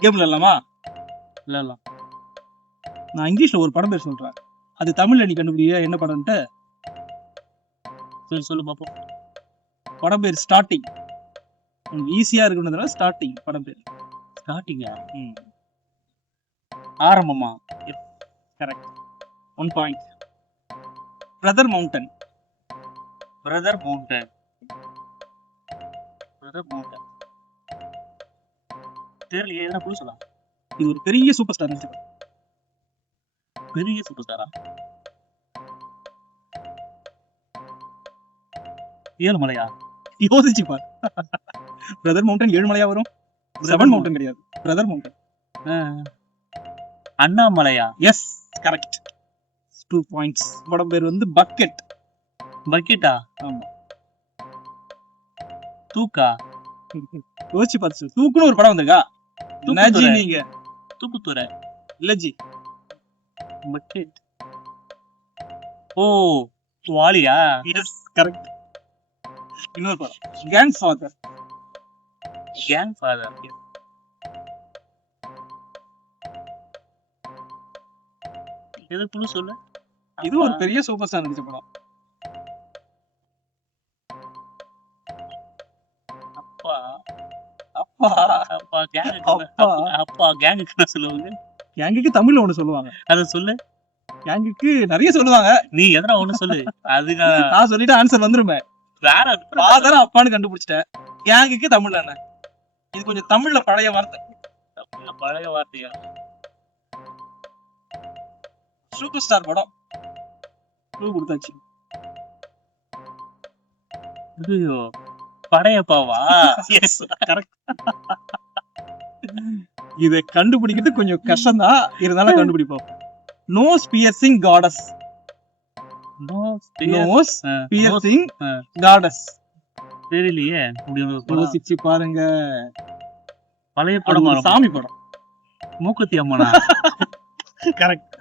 Game விளையாடலாமா? விளையாடலாம். நான் இங்கிலீஷ்ல ஒரு படம் பேர் சொல்றேன், அது தமிழ்ல நீ கண்டுபிடிக்க என்ன படம்ட்டு. சொல்லு பாப்போம். படம் பேர் ஸ்டார்டிங். ஈஸியா இருக்குன்றதுனால ஸ்டார்டிங் படம் பேர். ஸ்டார்டிங்கா? ஆரம்பமா? Correct. 1 point. Brother mountain. Brother mountain. Brother mountain தெரியலையே, என்ன புது சொல்லலாம். இது ஒரு பெரிய சூப்பர் ஸ்டார் நடிச்ச படம். பெரிய சூப்பர் ஸ்டாரா? ஏழுமலையா? யோசிச்சு பாரு. பிரதர் மவுண்டன் 7 மலையா வரும்? 7 மவுண்டன் கிடையாது, பிரதர் மவுண்டன். அண்ணாமலையா? Yes, correct. 2 பாயிண்ட்ஸ். படம் பேர் வந்து பக்கெட். பக்கெட்டா? ஆமா. தூக்கா? யோசிச்சு பார்த்து. தூக்குன்னு ஒரு படம் வந்திருக்கா? நஜி நீங்க. தூக்குத்துறை இல்ல ஜி. பக்கெட். ஓ, வாலியா? Yes, correct. இன்னொரு படம், கேங் ஃபாதர். Gang father. எது புது சொல்லு. இது ஒரு பெரிய சூப்பர் ஸ்டார் நடிச்ச படம். அப்பா அப்பா அப்பா கேங்குக்கு என்ன சொல்லுவாங்க? கேங்குக்கு தமிழ்ல ஒண்ணு சொல்லுவாங்க. அத சொல்லு. கேங்குக்கு நிறைய சொல்லுவாங்க. நீ எதனா ஒண்ணு சொல்லு. அது நான் சொல்லிட்டு ஆன்சர் வந்துருமே. வேற ஃபாதர் அப்பான்னு கண்டுபிடிச்சிட்டேன். கேங்குக்கு தமிழ்ல என்ன? இது கொஞ்சம் தமிழ்ல பழைய வார்த்தை. தமிழ்ல பழைய வார்த்தையா? சூப்பர் ஸ்டார் படம். க்ளூ கொடுத்தாச்சு. ஐயோ, படையப்பாவா? S, correct. இதை கண்டுபிடிக்கிறது கொஞ்சம் கஷ்டம்தான், இருந்தாலும் கண்டுபிடிப்போம். Nose piercing goddess. Nose piercing goddess. தெரியலையே. யோசிச்சு பாருங்க. பழைய படம், சாமி படம். மூக்குத்தி அம்மனா? கரெக்ட்.